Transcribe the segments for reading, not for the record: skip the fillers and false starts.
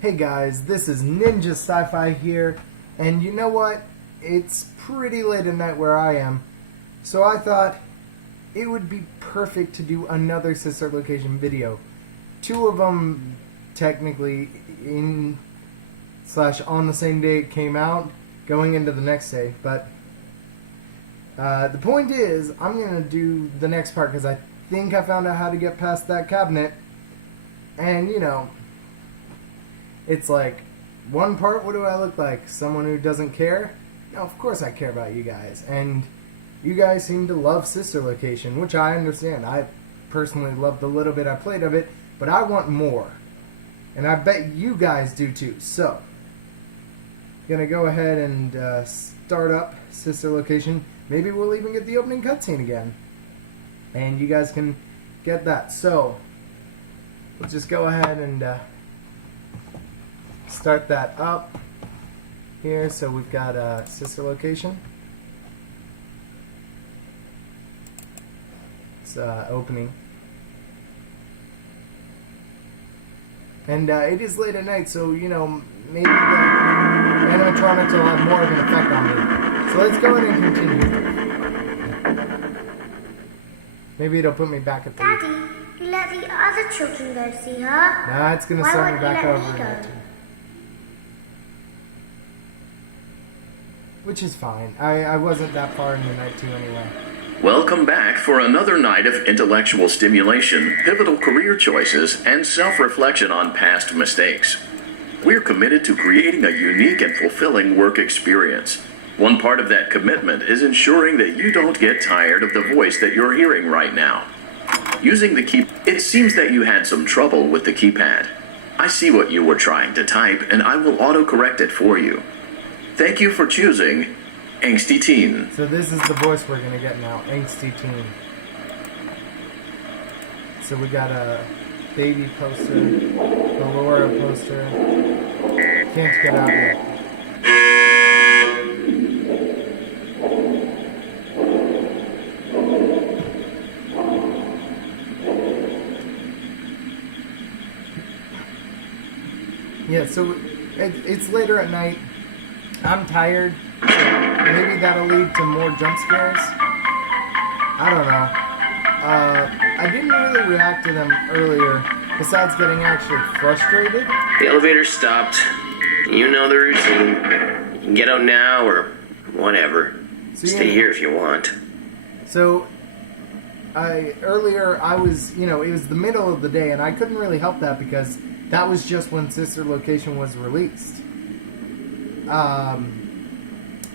Hey guys, this is Ninja Sci-Fi here, and you know what? It's pretty late at night where I am, so I thought it would be perfect to do another sister location video. Two of them technically on the same day it came out, going into the next day, but the point is, I'm going to do the next part because I think I found out how to get past that cabinet, and you know, it's like, one part, what do I look like? Someone who doesn't care? No, of course I care about you guys. And you guys seem to love Sister Location, which I understand. I personally love the little bit I played of it, but I want more. And I bet you guys do too. So, gonna go ahead and start up Sister Location. Maybe we'll even get the opening cutscene again. And you guys can get that. So, we'll just go ahead and start that up here. So we've got Sister Location. It's opening. And it is late at night, so you know, maybe the animatronics will have more of an effect on me. So let's go ahead and continue. Maybe it'll put me back at the... Daddy, let the other children go see her. Nah, it's gonna send me back over there. Which is fine. I wasn't that far in the night too anyway. Welcome back for another night of intellectual stimulation, pivotal career choices, and self-reflection on past mistakes. We're committed to creating a unique and fulfilling work experience. One part of that commitment is ensuring that you don't get tired of the voice that you're hearing right now. Using the key, it seems that you had some trouble with the keypad. I see what you were trying to type, and I will auto-correct it for you. Thank you for choosing Angsty Teen. So this is the voice we're going to get now, Angsty Teen. So we got a baby poster, the Laura poster. Can't get out yet. Yeah, so it's later at night. I'm tired, so maybe that'll lead to more jump scares. I don't know. I didn't really react to them earlier, besides getting actually frustrated. The elevator stopped. You know the routine. You can get out now or whatever. So, stay here if you want. So, earlier I was, you know, it was the middle of the day, and I couldn't really help that because that was just when Sister Location was released.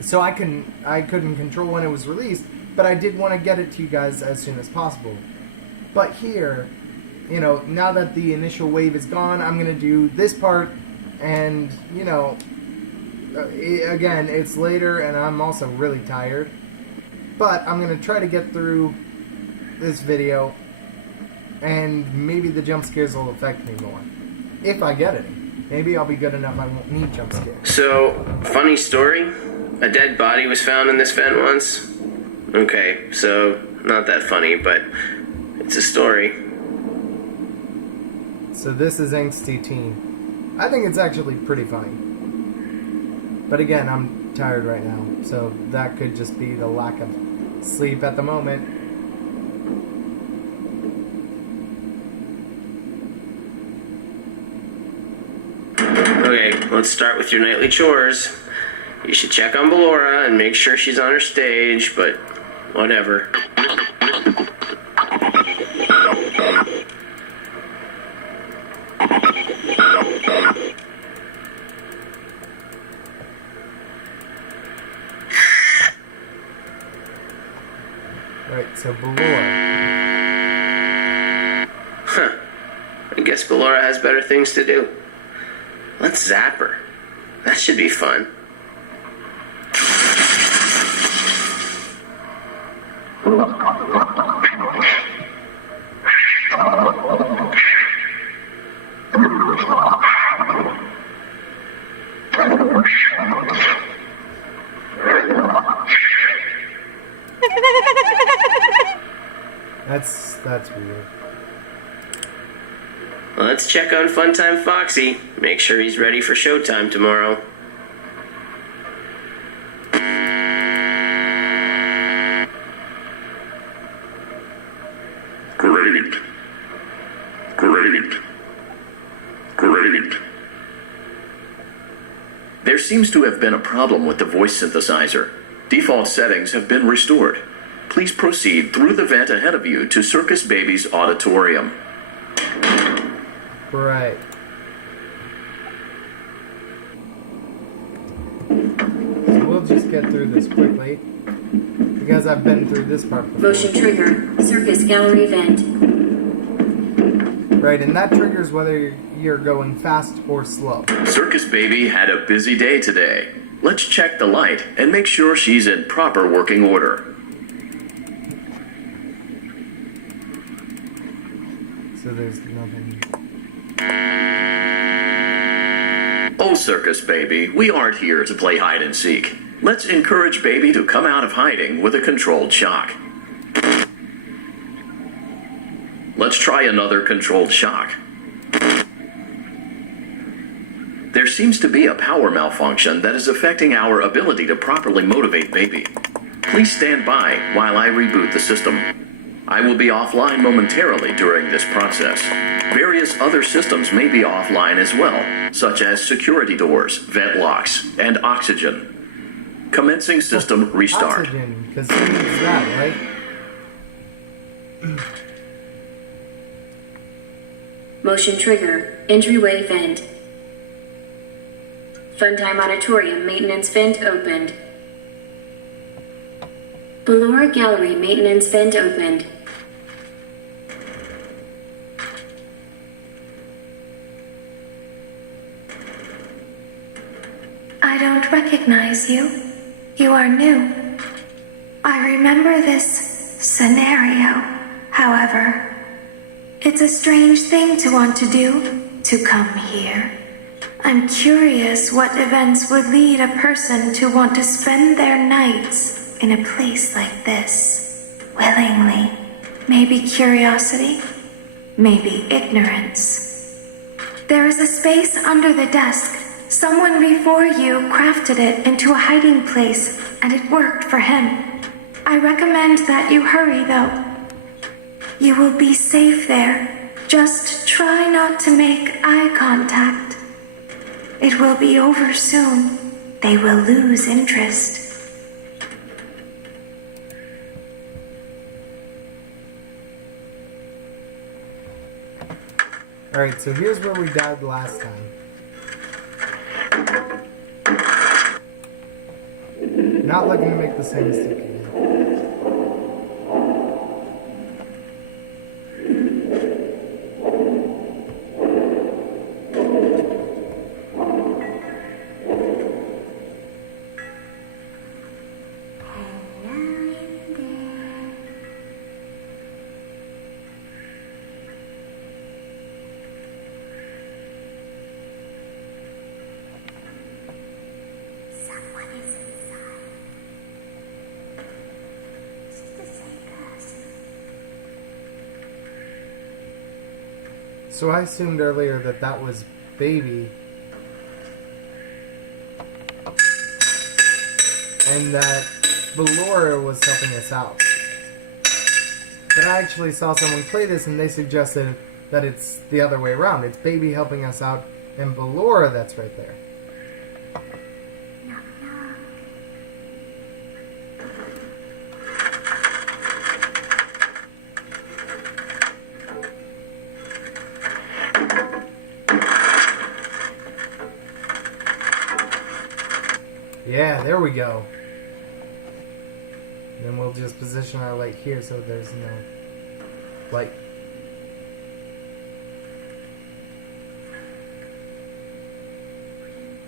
So I couldn't control when it was released, but I did want to get it to you guys as soon as possible. But here, you know, now that the initial wave is gone, I'm going to do this part, and, you know, again, it's later, and I'm also really tired. But I'm going to try to get through this video, and maybe the jump scares will affect me more. If I get any. Maybe I'll be good enough I won't need jump scares. So, funny story. A dead body was found in this vent once. Okay, so, not that funny, but it's a story. So this is Angsty Teen. I think it's actually pretty funny. But again, I'm tired right now, so that could just be the lack of sleep at the moment. Okay, let's start with your nightly chores. You should check on Ballora and make sure she's on her stage, but whatever. Right, so Ballora. Huh. I guess Ballora has better things to do. Let's zap her. That should be fun. That's weird. Let's check on Funtime Foxy. Make sure he's ready for showtime tomorrow. Great. Great. Great. There seems to have been a problem with the voice synthesizer. Default settings have been restored. Please proceed through the vent ahead of you to Circus Baby's auditorium. Right. So we'll just get through this quickly, because I've been through this part before. Motion trigger. Circus gallery vent. Right, and that triggers whether you're going fast or slow. Circus Baby had a busy day today. Let's check the light and make sure she's in proper working order. So there's nothing. Oh, Circus Baby, we aren't here to play hide and seek. Let's encourage Baby to come out of hiding with a controlled shock. Let's try another controlled shock. There seems to be a power malfunction that is affecting our ability to properly motivate Baby. Please stand by while I reboot the system. I will be offline momentarily during this process. Various other systems may be offline as well, such as security doors, vent locks, and oxygen. Commencing system restart. Oxygen, because he needs that, right? Motion trigger. Entryway vent. Funtime auditorium maintenance vent opened. Ballora gallery maintenance vent opened. I don't recognize you. You are new. I remember this scenario, however. It's a strange thing to want to do, to come here. I'm curious what events would lead a person to want to spend their nights in a place like this, willingly. Maybe curiosity, maybe ignorance. There is a space under the desk. Someone before you crafted it into a hiding place, and it worked for him. I recommend that you hurry, though. You will be safe there. Just try not to make eye contact. It will be over soon. They will lose interest. Alright, so here's where we died last time. Not looking to make the same mistake again. Someone is inside. It's the same person. So I assumed earlier that that was Baby. And that Ballora was helping us out. But I actually saw someone play this and they suggested that it's the other way around. It's Baby helping us out and Ballora that's right there. Knock, knock. Yeah, there we go. Then we'll just position our light here so there's no light.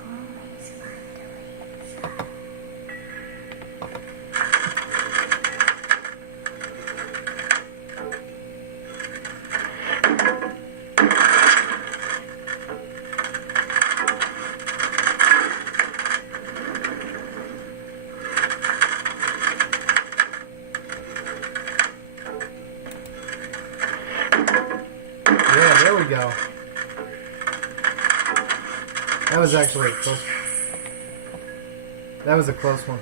Always find a way inside. Yeah, there we go. That was actually a close. That was a close one.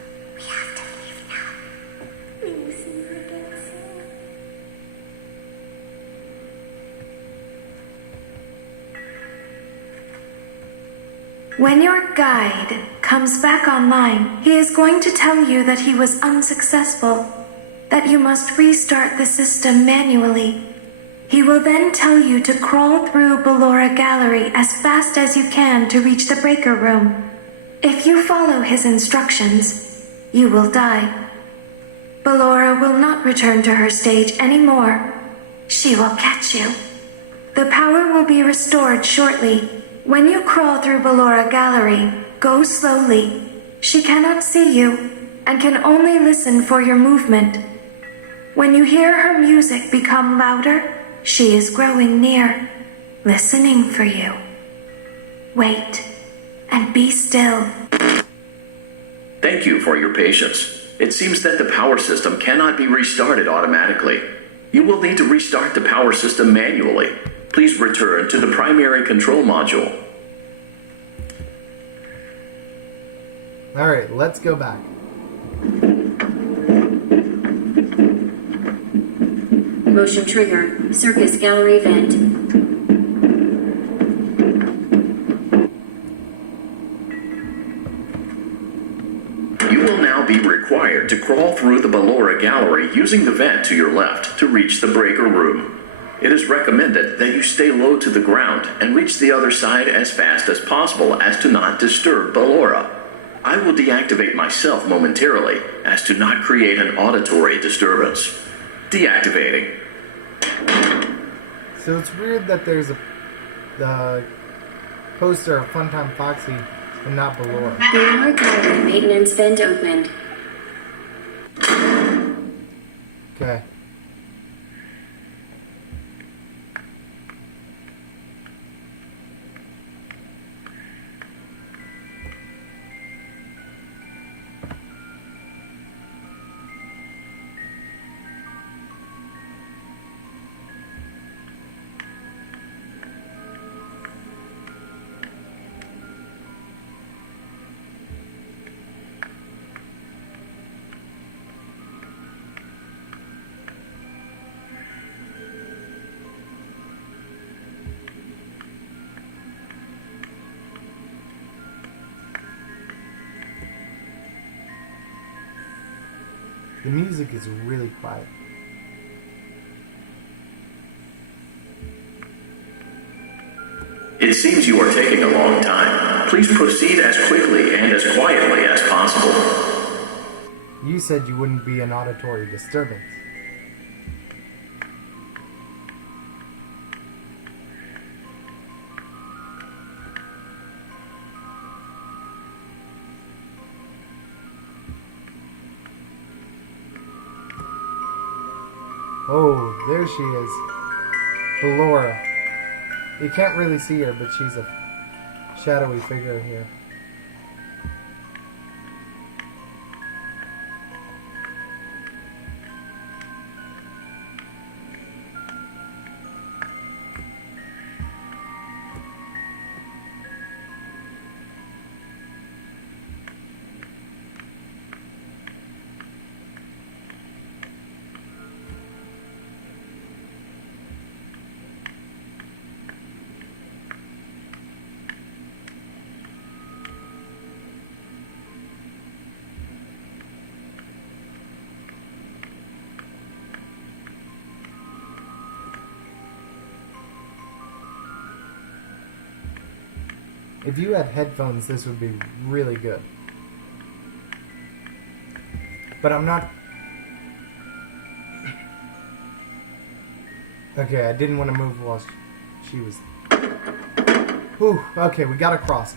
When your guide comes back online, he is going to tell you that he was unsuccessful, that you must restart the system manually. He will then tell you to crawl through Ballora Gallery as fast as you can to reach the breaker room. If you follow his instructions, you will die. Ballora will not return to her stage anymore. She will catch you. The power will be restored shortly. When you crawl through Ballora Gallery, go slowly. She cannot see you and can only listen for your movement. When you hear her music become louder, she is growing near, listening for you. Wait and be still. Thank you for your patience. It seems that the power system cannot be restarted automatically. You will need to restart the power system manually. Please return to the primary control module. Alright, let's go back. Motion trigger. Circus gallery vent. You will now be required to crawl through the Ballora Gallery using the vent to your left to reach the breaker room. It is recommended that you stay low to the ground and reach the other side as fast as possible as to not disturb Ballora. I will deactivate myself momentarily as to not create an auditory disturbance. Deactivating. So it's weird that there's the poster of Funtime Foxy and not Ballora. Ballora gallery maintenance vent opened. Okay. The music is really quiet. It seems you are taking a long time. Please proceed as quickly and as quietly as possible. You said you wouldn't be an auditory disturbance. Oh, there she is. Ballora. You can't really see her, but she's a shadowy figure here. If you had headphones, this would be really good. But I'm not... Okay, I didn't want to move while she was... Whew, okay, we got across.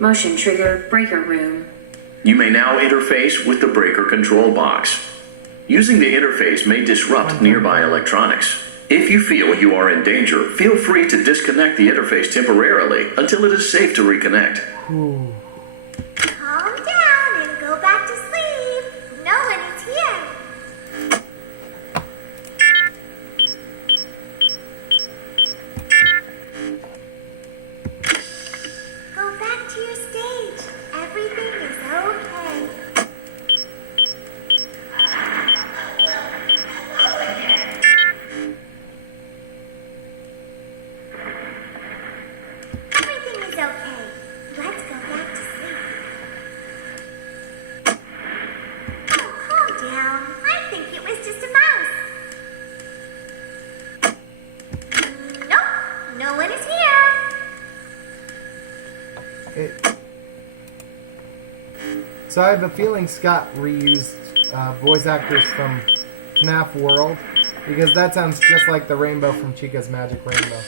Motion trigger breaker room. You may now interface with the breaker control box. Using the interface may disrupt nearby electronics. If you feel you are in danger, feel free to disconnect the interface temporarily until it is safe to reconnect. Ooh. Calm down and go back to sleep. No one is here. So I have a feeling Scott reused voice actors from FNAF World, because that sounds just like the rainbow from Chica's Magic Rainbow.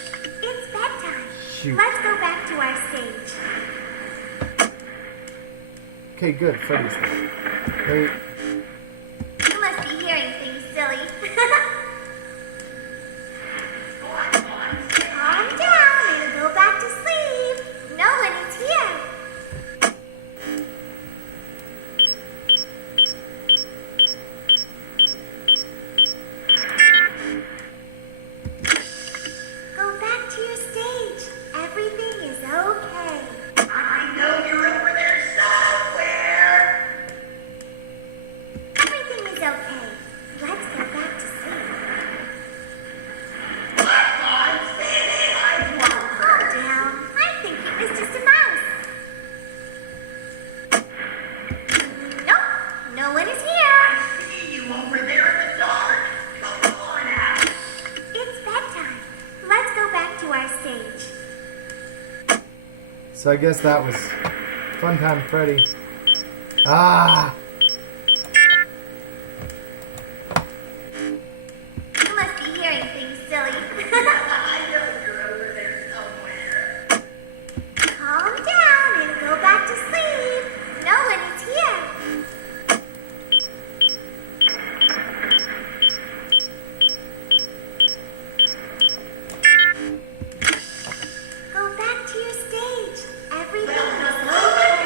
It's bedtime. Shoot. Let's go back to our stage. Okay, good. Freddy's there. Wait. You must be hearing things, silly. Calm down and go back to sleep. No one is here. Go back to your stage. Everything is okay. I know you're over there somewhere. Everything is okay. Let's go back to sleep. I'm standing. I won't. Calm down. I think it was just a mouse. Nope. No one is here. See you over there in the dark. Come on out. It's bedtime. Let's go back to our stage. So I guess that was Fun Time Freddy. Ah! You must be hearing things, silly. I know you're over there somewhere. Calm down and go back to sleep. No one is here. Go back to your stage. Everything is okay.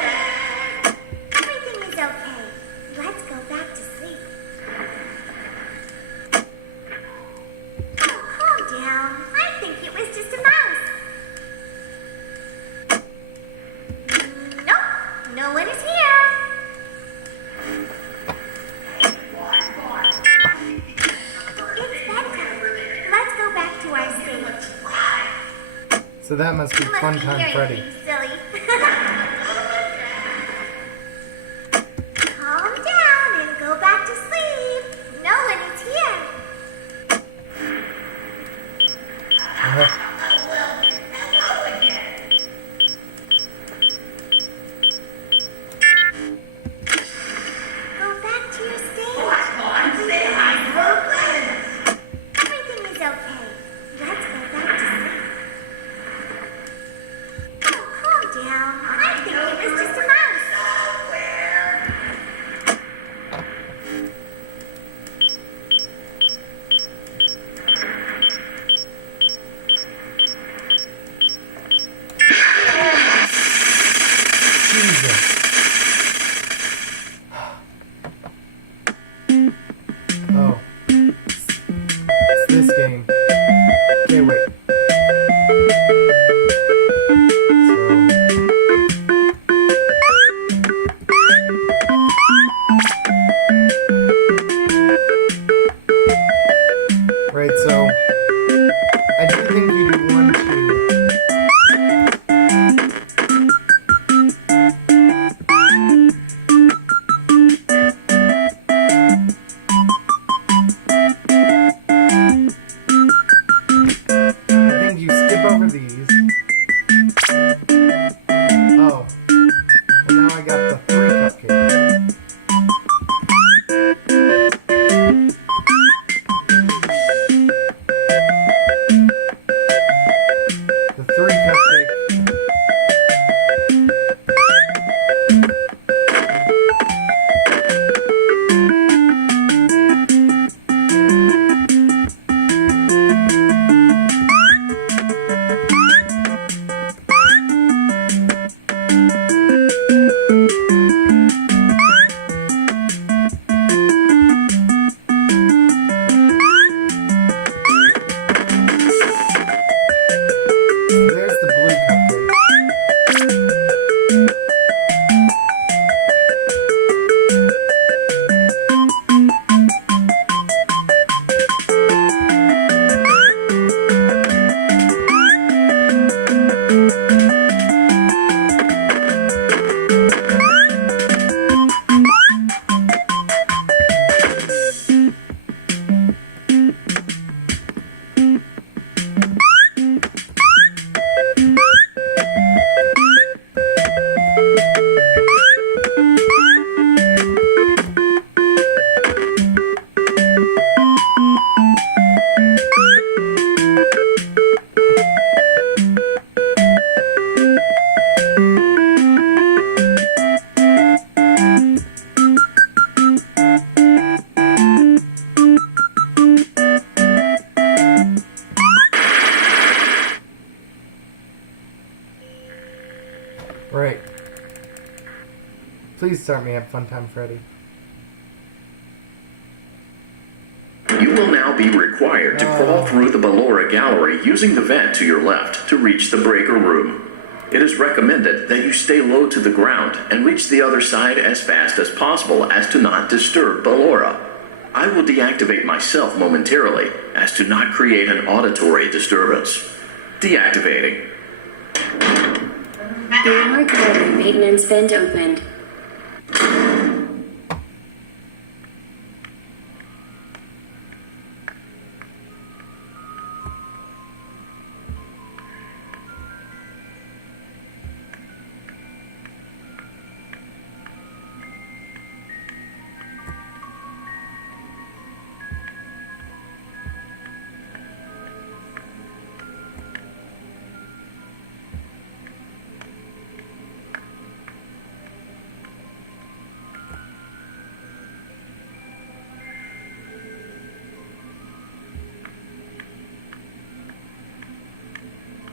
Everything is okay. Let's go back to sleep. Oh, calm down. I think it was just a mouse. Nope, no one is here. It's bedtime. Let's go back to our stage. So that must be You must Fun be Time hearing Freddy. things, silly. Calm down and go back to sleep. No one is here. Uh-huh. Hello again. Go back to your stage. Come on, say hi, Brooklyn. Everything is okay. Let's go back to sleep. Oh, calm down. I think it was just a mouse. Somewhere. Jesus. Oh. It's this game. Okay, wait. Right, so I do think you do one, two. I think you skip over these. Oh. And now I got the 3 cupcakes. The 3 cupcakes. There's the blue cupcake. Right. Please start me up, Funtime Freddy. You will now be required to crawl through the Ballora gallery using the vent to your left to reach the breaker room. It is recommended that you stay low to the ground and reach the other side as fast as possible as to not disturb Ballora. I will deactivate myself momentarily as to not create an auditory disturbance. Deactivating. Ballora gallery maintenance vent opened.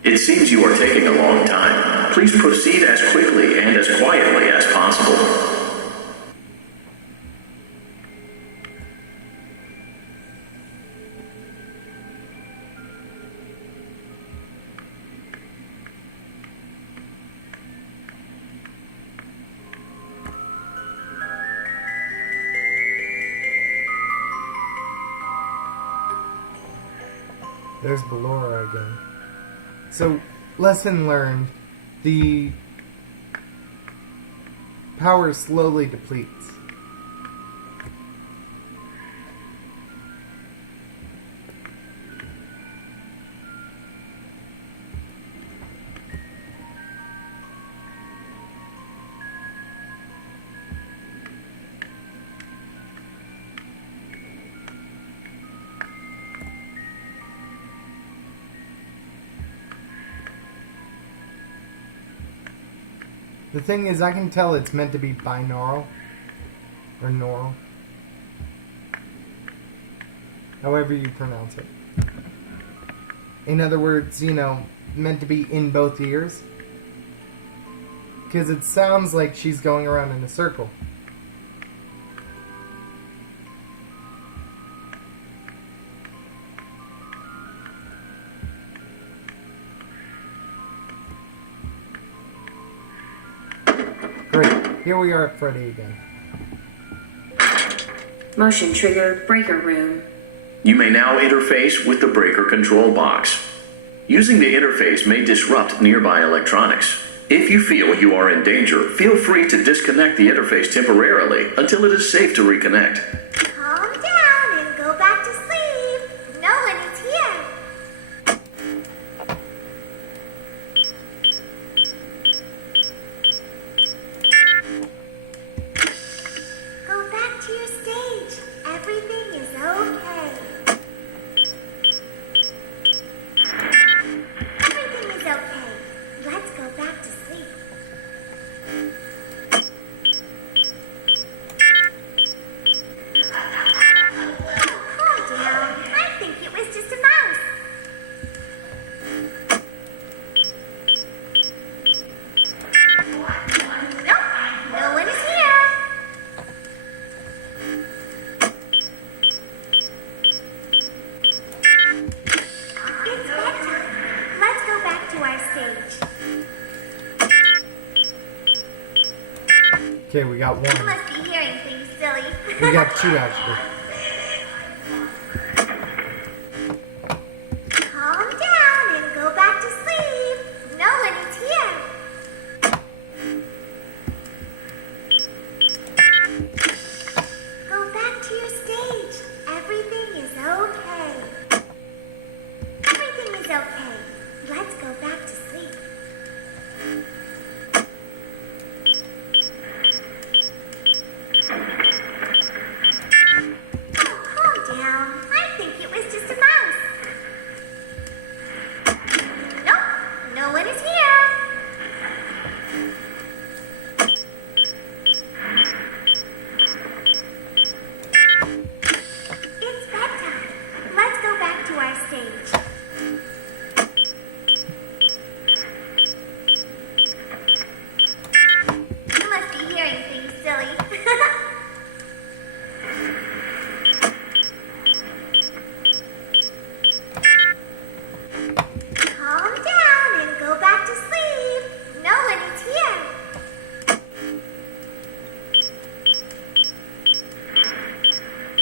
It seems you are taking a long time. Please proceed as quickly and as quietly as possible. There's Ballora again. So, lesson learned, the power slowly depletes. The thing is, I can tell it's meant to be binaural, or neural, however you pronounce it. In other words, you know, meant to be in both ears, because it sounds like she's going around in a circle. Great, here we are at Freddy again. Motion trigger breaker room. You may now interface with the breaker control box. Using the interface may disrupt nearby electronics. If you feel you are in danger, feel free to disconnect the interface temporarily until it is safe to reconnect. Calm down and go back to sleep. No one is here. Go back to your stage. Everything is okay. Everything is okay. Let's go back to sleep. Calm down. I think it was just a mouse. Nope, no one is here. It's bedtime. Let's go back to our stage. Okay, we got You one. must be hearing things, silly. We got two, actually. Calm down and go back to sleep. No one is here. Go back to your stage. Everything is okay. Everything is okay. Let's go back to sleep.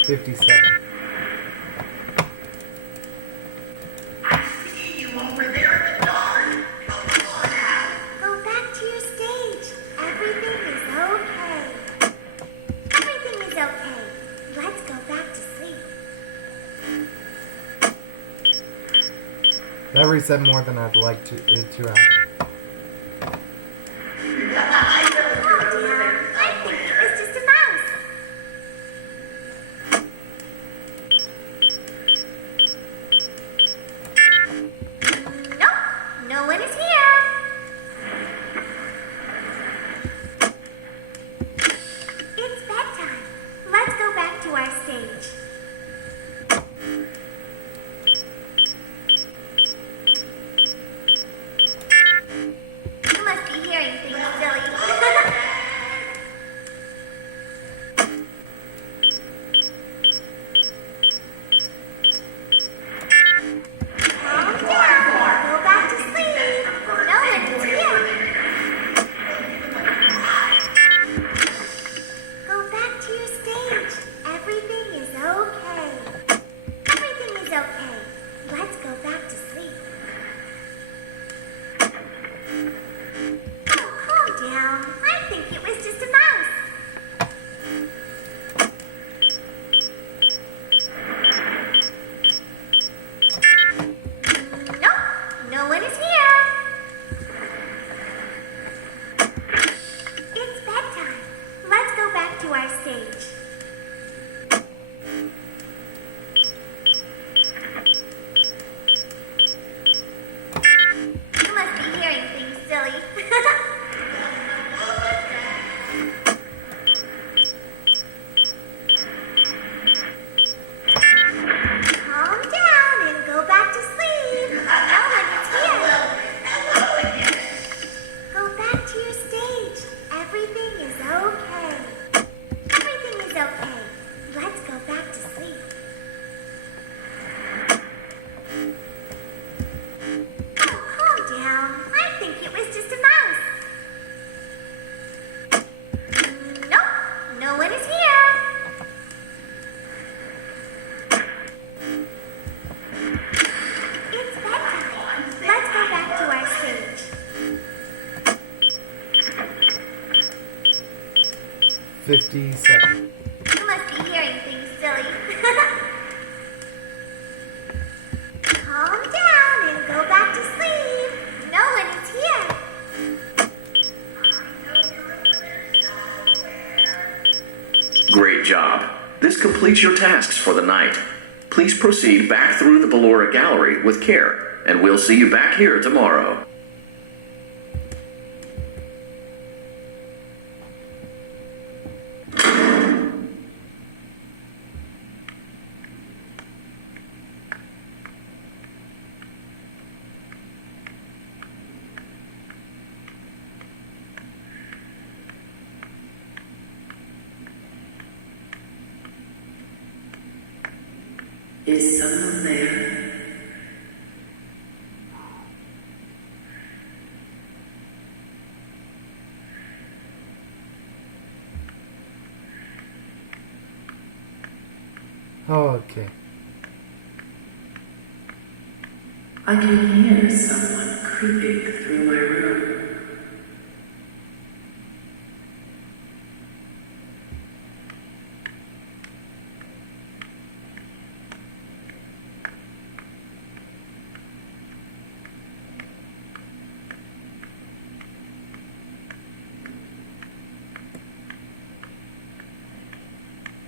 57. I see you over there in the dark. Come on out. Go back to your stage. Everything is okay. Everything is okay. Let's go back to sleep. That reset more than I'd like to have. I know Calm down. I think it was just a mouse. Nope, no one is here. It's bedtime. Let's go back to our stage. You must be hearing things, silly. Calm down. Go back to sleep. No one is here. Go back to your stage. Everything is okay. Everything is okay. Let's go back to sleep. Oh, calm down. I think it was just a mouse. Nope, no one is here. It's bedtime. Let's go back to our stage. You must be hearing things, silly. Calm down and go back to sleep. No one is here. hello again. Go back to your stage. Everything is okay. Everything is okay. Let's go back to sleep. Oh, calm down. I think it was just a mouse. Nope, no one is here. It's bedtime. Let's go back to our stage. 57. You must be hearing things, silly. Calm down and go back to sleep. No one is here. Great job. This completes your tasks for the night. Please proceed back through the Ballora Gallery with care, and we'll see you back here tomorrow. Is someone there? Okay. I can hear someone creeping through my room.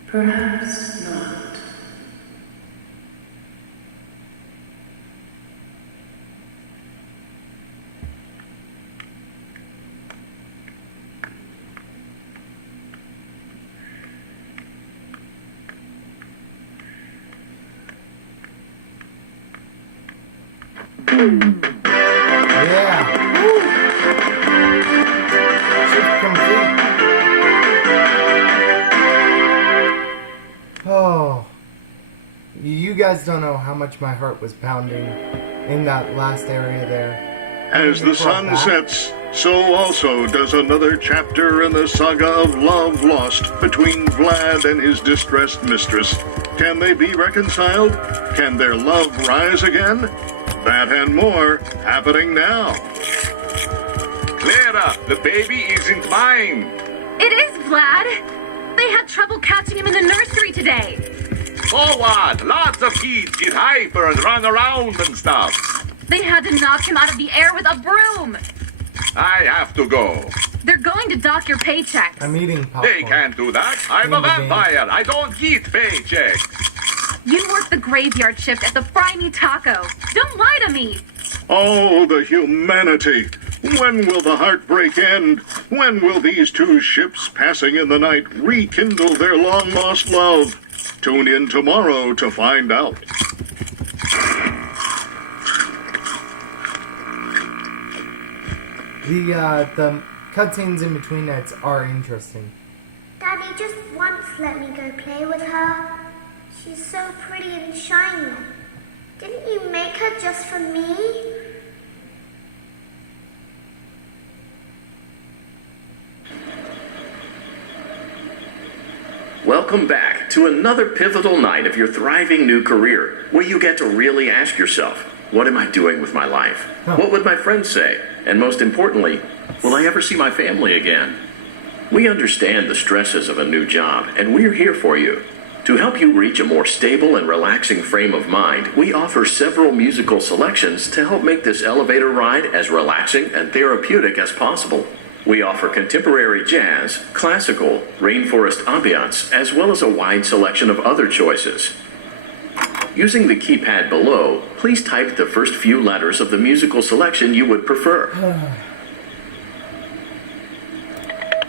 Perhaps not. Yeah. Woo. Shift complete. Oh. You guys don't know how much my heart was pounding in that last area there. As the sun sets, so also does another chapter in the saga of love lost between Vlad and his distressed mistress. Can they be reconciled? Can their love rise again? That and more happening now. Clara, the baby isn't mine. It is Vlad. They had trouble catching him in the nursery today. Forward! Lots of kids get hyper and run around and stuff. They had to knock him out of the air with a broom. I have to go. They're going to dock your paychecks. I'm eating popcorn. They can't do that. I'm a vampire. I don't get paychecks. You work the graveyard shift at the Fry Me Taco. Don't lie to me. Oh, the humanity! When will the heartbreak end? When will these two ships passing in the night rekindle their long-lost love? Tune in tomorrow to find out. The cutscenes in between nights are interesting. Daddy just once let me go play with her. She's so pretty and shiny. Didn't you make her just for me? Welcome back to another pivotal night of your thriving new career, where you get to really ask yourself, what am I doing with my life? What would my friends say? And most importantly, will I ever see my family again? We understand the stresses of a new job, and we're here for you. To help you reach a more stable and relaxing frame of mind, we offer several musical selections to help make this elevator ride as relaxing and therapeutic as possible. We offer contemporary jazz, classical, rainforest ambiance, as well as a wide selection of other choices. Using the keypad below, please type the first few letters of the musical selection you would prefer.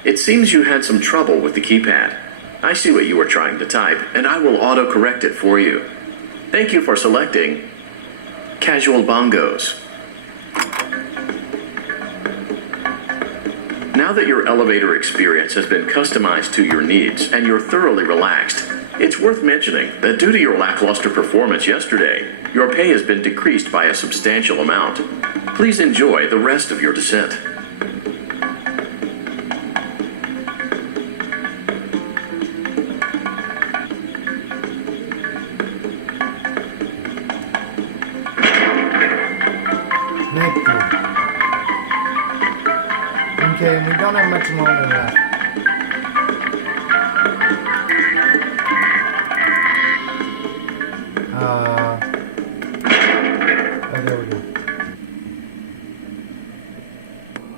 It seems you had some trouble with the keypad. I see what you were trying to type, and I will auto-correct it for you. Thank you for selecting Casual Bongos. Now that your elevator experience has been customized to your needs and you're thoroughly relaxed, it's worth mentioning that due to your lackluster performance yesterday, your pay has been decreased by a substantial amount. Please enjoy the rest of your descent. Okay, and we don't have much longer left. Oh, there we go.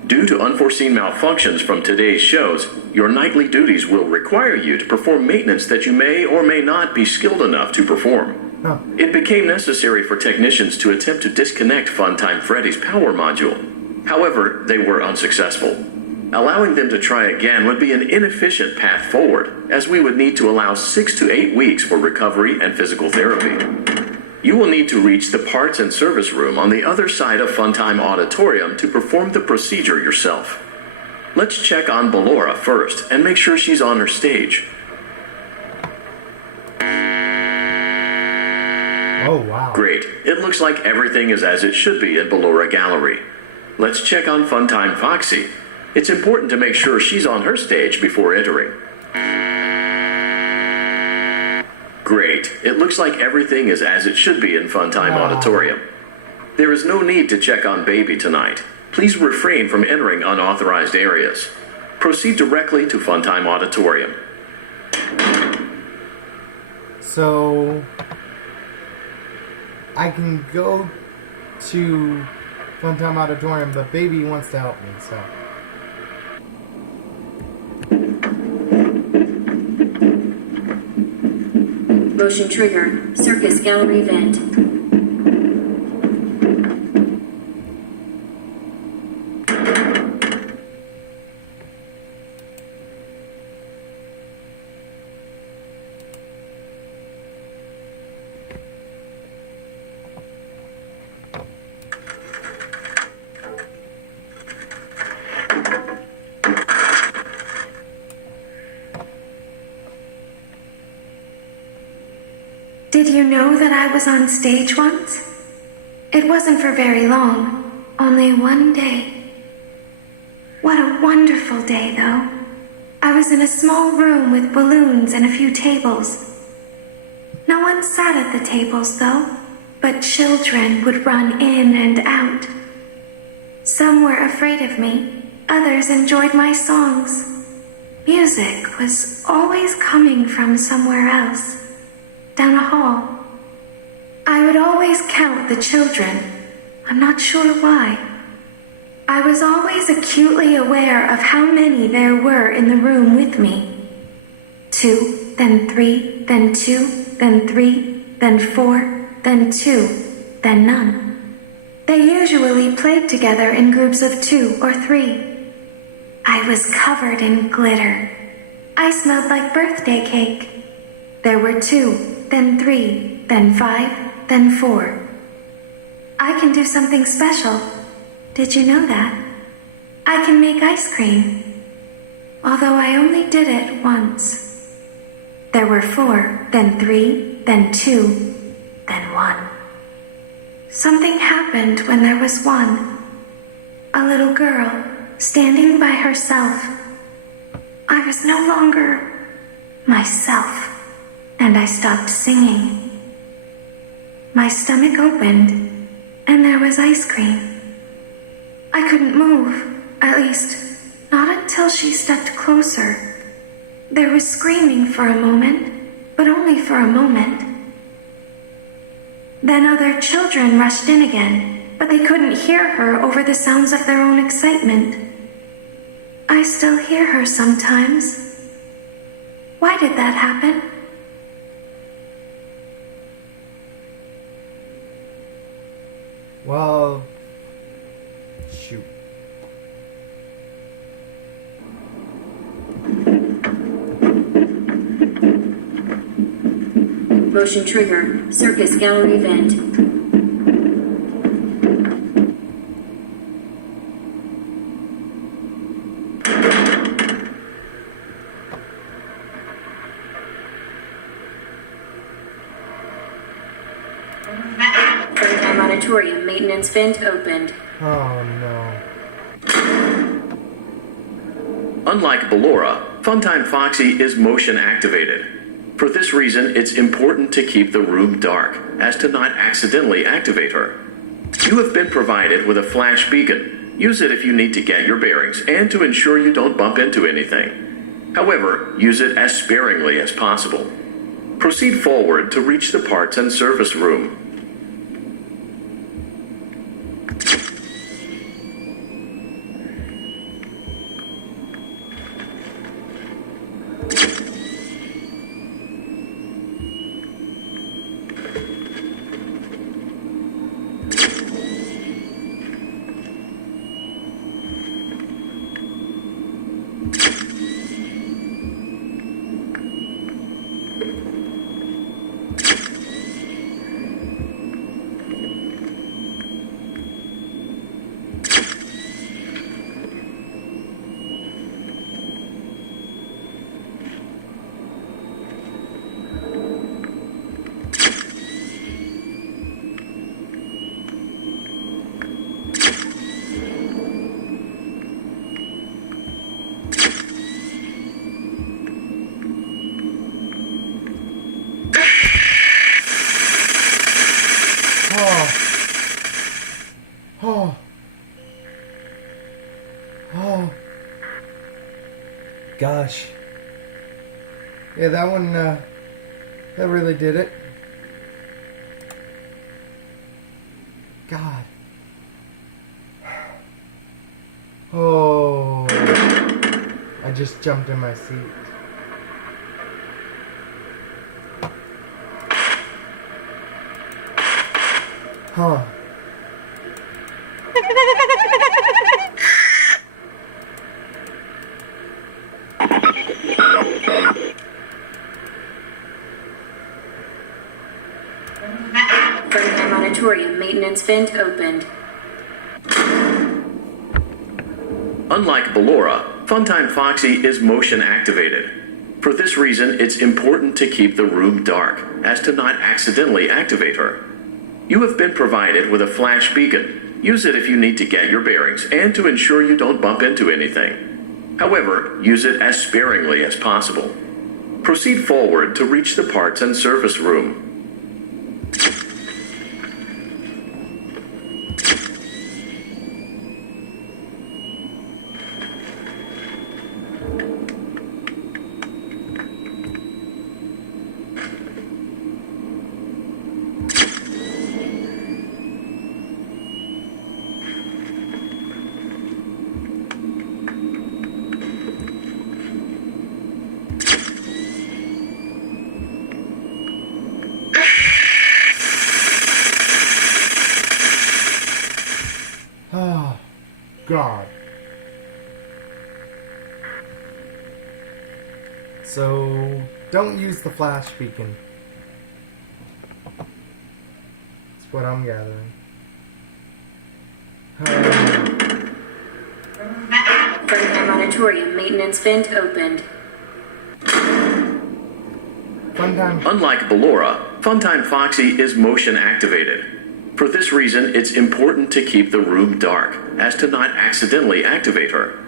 Due to unforeseen malfunctions from today's shows, your nightly duties will require you to perform maintenance that you may or may not be skilled enough to perform. It became necessary for technicians to attempt to disconnect Funtime Freddy's power module. However, they were unsuccessful. Allowing them to try again would be an inefficient path forward, as we would need to allow 6 to 8 weeks for recovery and physical therapy. You will need to reach the parts and service room on the other side of Funtime Auditorium to perform the procedure yourself. Let's check on Ballora first and make sure she's on her stage. Oh, wow. Great. It looks like everything is as it should be in Ballora Gallery. Let's check on Funtime Foxy. It's important to make sure she's on her stage before entering. Great. It looks like everything is as it should be in Funtime Auditorium. There is no need to check on Baby tonight. Please refrain from entering unauthorized areas. Proceed directly to Funtime Auditorium. So I can go to Funtime Auditorium, but Baby wants to help me, so. Motion trigger. Circus gallery vent. Did you know that I was on stage once? It wasn't for very long. only one day. What a wonderful day, though. I was in a small room with balloons and a few tables. No one sat at the tables, though, but children would run in and out. Some were afraid of me, others enjoyed my songs. Music was always coming from somewhere else, down a hall. I would always count the children. I'm not sure why. I was always acutely aware of how many there were in the room with me. 2, then 3, then 2, then 3, then 4, then 2, then none. They usually played together in groups of 2 or 3. I was covered in glitter. I smelled like birthday cake. There were 2, then 3, then 5, then 4. I can do something special. Did you know that? I can make ice cream. Although I only did it once. There were 4, then 3, then 2, then 1. Something happened when there was 1. A little girl standing by herself. I was no longer myself, and I stopped singing. My stomach opened, and there was ice cream. I couldn't move, at least, not until she stepped closer. There was screaming for a moment, but only for a moment. Then other children rushed in again, but they couldn't hear her over the sounds of their own excitement. I still hear her sometimes. Why did that happen? Well, shoot. Motion trigger. Circus gallery vent. Funtime auditorium maintenance vent opened. Oh no. Unlike Ballora, Funtime Foxy is motion activated. For this reason, it's important to keep the room dark, as to not accidentally activate her. You have been provided with a flash beacon. Use it if you need to get your bearings and to ensure you don't bump into anything. However, use it as sparingly as possible. Proceed forward to reach the parts and service room. Gosh. Yeah, that one, that really did it. God. Oh. I just jumped in my seat. Huh. Funtime auditorium maintenance vent opened. Unlike Ballora, Funtime Foxy is motion activated. For this reason, it's important to keep the room dark, as to not accidentally activate her. You have been provided with a flash beacon. Use it if you need to get your bearings and to ensure you don't bump into anything. However, use it as sparingly as possible. Proceed forward to reach the parts and service room. Oh, God. So, don't use the flash beacon. That's what I'm gathering. Funtime Auditorium maintenance vent opened. Funtime. Unlike Ballora, Funtime Foxy is motion activated. For this reason, it's important to keep the room dark, as to not accidentally activate her.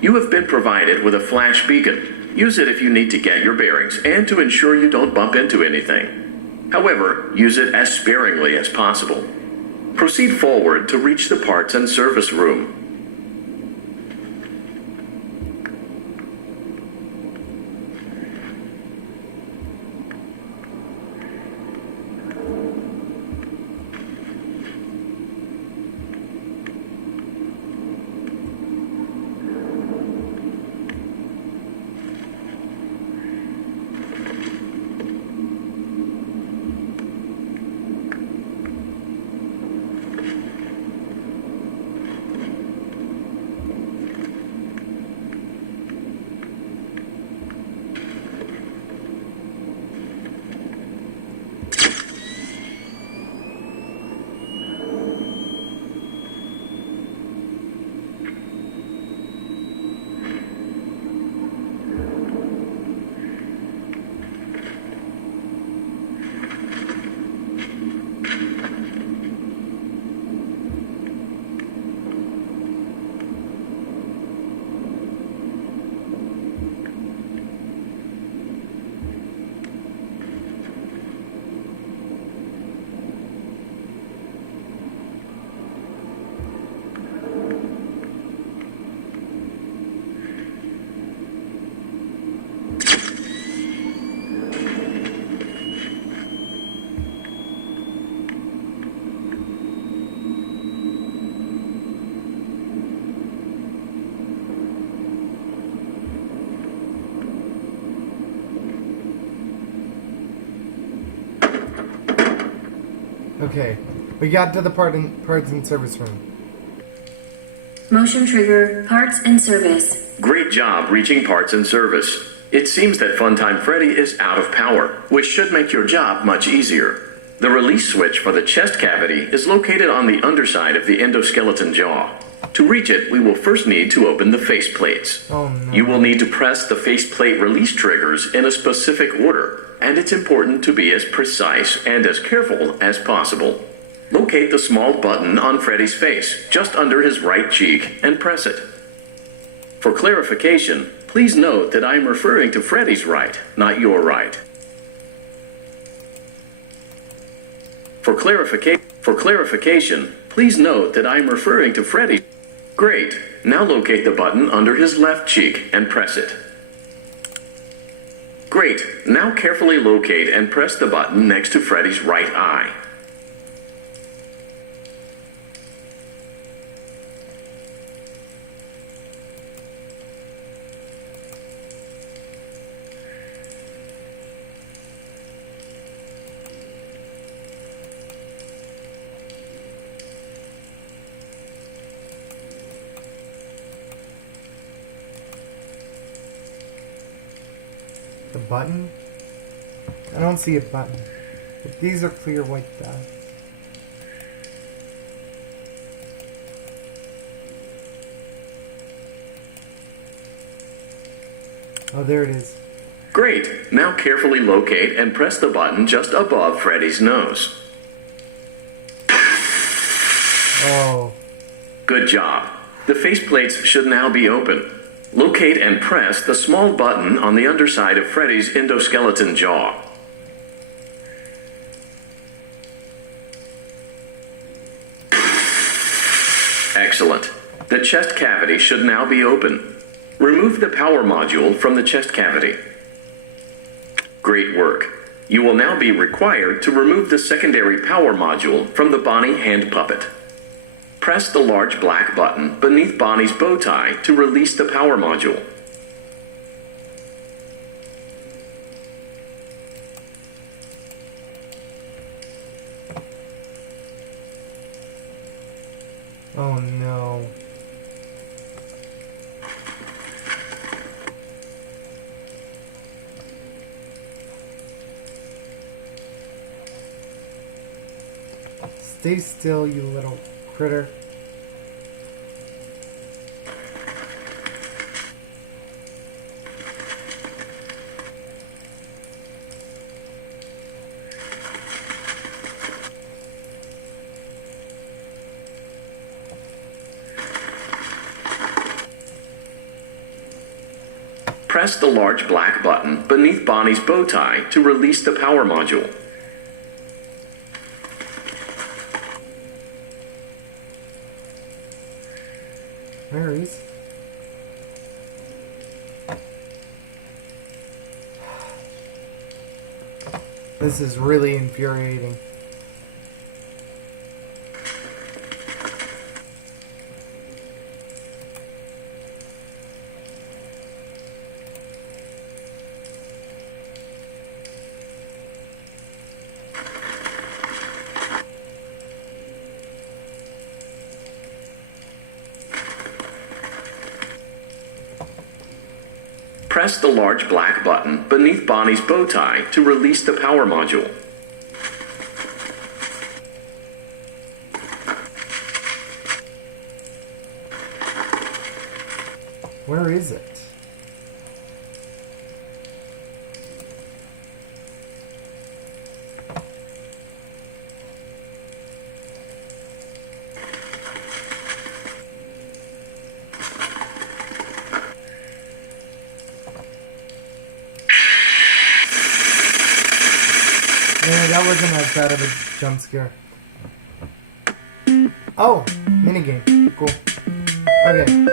You have been provided with a flash beacon. Use it if you need to get your bearings and to ensure you don't bump into anything. However, use it as sparingly as possible. Proceed forward to reach the parts and service room. Okay, we got to the parts and service room. Motion trigger, parts and service. Great job reaching parts and service. It seems that Funtime Freddy is out of power, which should make your job much easier. The release switch for the chest cavity is located on the underside of the endoskeleton jaw. To reach it, we will first need to open the face plates. Oh, no. You will need to press the faceplate release triggers in a specific order, and it's important to be as precise and as careful as possible. Locate the small button on Freddy's face, just under his right cheek, and press it. For clarification, please note that I am referring to Freddy's right, not your right. For clarification, please note that I am referring to Freddy's. Great. Now locate the button under his left cheek and press it. Great. Now carefully locate and press the button next to Freddy's right eye. The button? I don't see a button. But these are clear white dots. Oh, there it is. Great. Now carefully locate and press the button just above Freddy's nose. Oh. Good job. The faceplates should now be open. Locate and press the small button on the underside of Freddy's endoskeleton jaw. Excellent. The chest cavity should now be open. Remove the power module from the chest cavity. Great work. You will now be required to remove the secondary power module from the Bonnie hand puppet. Press the large black button beneath Bonnie's bow tie to release the power module. Oh no. Stay still, you little critter. Press the large black button beneath Bonnie's bow tie to release the power module. Where is? This is really infuriating. Press the large black button beneath Bonnie's bow tie to release the power module. Where is it? Yeah, that wasn't as bad of a jump scare. Oh, minigame. Cool. Okay.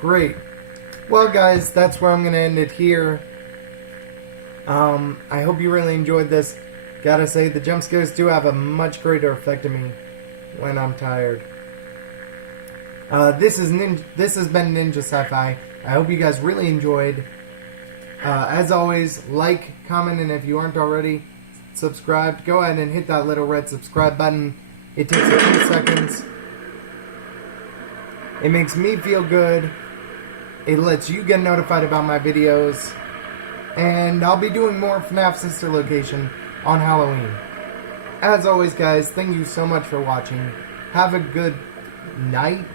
Great. Well, guys, that's where I'm going to end it here. I hope you really enjoyed this. Gotta say, the jump scares do have a much greater effect on me when I'm tired. This has been Ninja Sci-Fi. I hope you guys really enjoyed. As always, like, comment, and if you aren't already subscribed, go ahead and hit that little red subscribe button. It takes a few seconds. It makes me feel good. It lets you get notified about my videos. And I'll be doing more FNAF Sister Location on Halloween. As always, guys, thank you so much for watching. Have a good night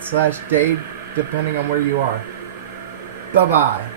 / day, depending on where you are. Bye-bye.